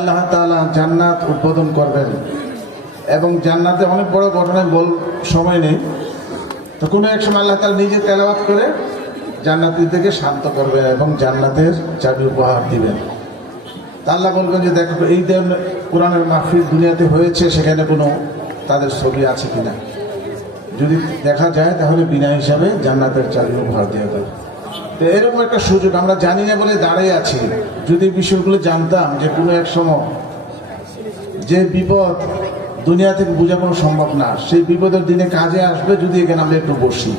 আল্লাহ তাআলা জান্নাত উদ্বোধন করবেন এবং জান্নাতে অনেক বড় ঘটনা সময় নেই, তো কোনো এক সময় আল্লাহ তাআলা নিজে তেলাওয়াত করে জান্নাতীদেরকে শান্ত করবেন এবং জান্নাতের চাবি উপহার দিবেন। তা আল্লাহ বলবেন যে দেখো এই যে কোরআনের মাহফিল দুনিয়াতে হয়েছে, সেখানে কোনো তাদের ছবি আছে কিনা, যদি দেখা যায় তাহলে বিনা হিসাবে জান্নাতের চাবি উপহার দেওয়া হবে। তো এরকম একটা সুযোগ আমরা জানি না বলে দাঁড়িয়ে আছি। যদি বিষয়গুলো জানতাম যে কোনো এক সময় যে বিপদ দুনিয়া থেকে বোঝা কোনো সম্ভব না, সেই বিপদের দিনে কাজে আসবে যদি এখানে আমরা একটু বসি।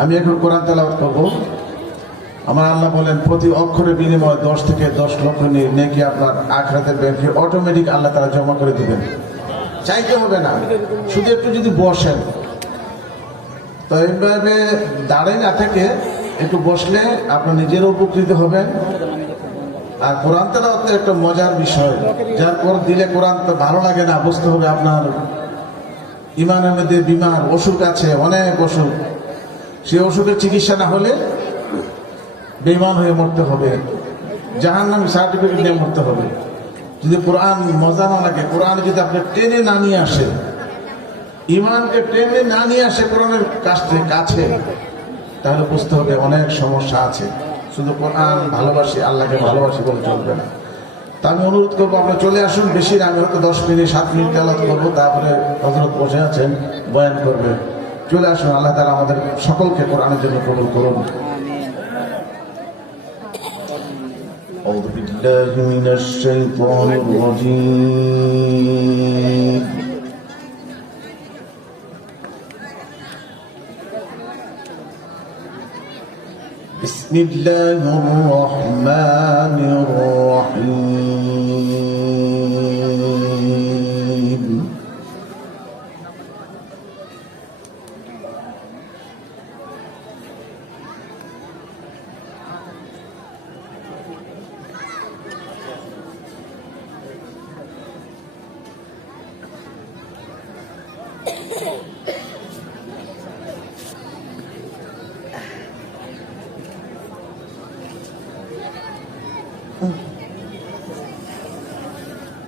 আমি এখন কোরআন তেলাওয়াত করব। আমার আল্লাহ বলেন প্রতি অক্ষরের বিনিময়ে 10 থেকে 10 লক্ষ নেকি আপনার আখিরাতের ব্যাংকে অটোমেটিক আল্লাহ তারা জমা করে দিবেন। চাইতে হবে না, শুধু একটু যদি বসেন। তো এইভাবে দাঁড়িয়ে না থেকে একটু বসলে আপনার নিজেরও উপকৃত হবেন। আর কোরআন তেলাওয়াত একটা মজার বিষয়, যার পর দিলে কোরআন তো ভালো লাগে না, বুঝতে হবে আপনার ইমানের মধ্যে বিমার অসুখ আছে, অনেক অসুখ। সেই অসুখের চিকিৎসা না হলে বেঈমান হয়ে মরতে হবে, জাহান্নামী সার্টিফিকেট নিয়ে মরতে হবে। যদি কোরআন মজা না লাগে, কোরআন যদি আপনি টেনে না নিয়ে আসে, ইমানকে টেনে না নিয়ে আসে কোরআনের কাছে, তাহলে বুঝতে হবে অনেক সমস্যা আছে। শুধু কোরআন ভালোবাসি, আল্লাহকে ভালোবাসি বলে চলবে না। তা আমি অনুরোধ করবো আপনারা চলে আসুন। বেশি না, আমি হয়তো 10 মিনিট 7 মিনিট তেলাওয়াত করবো, তারপরে হযরত বসে আছেন বয়ান করবে। চলে আসুন, আল্লাহ তাআলা আমাদের সকলকে কোরআনের জন্য কবুল করুন। أعوذ بالله من الشيطان الرجيم بسم الله الرحمن الرحيم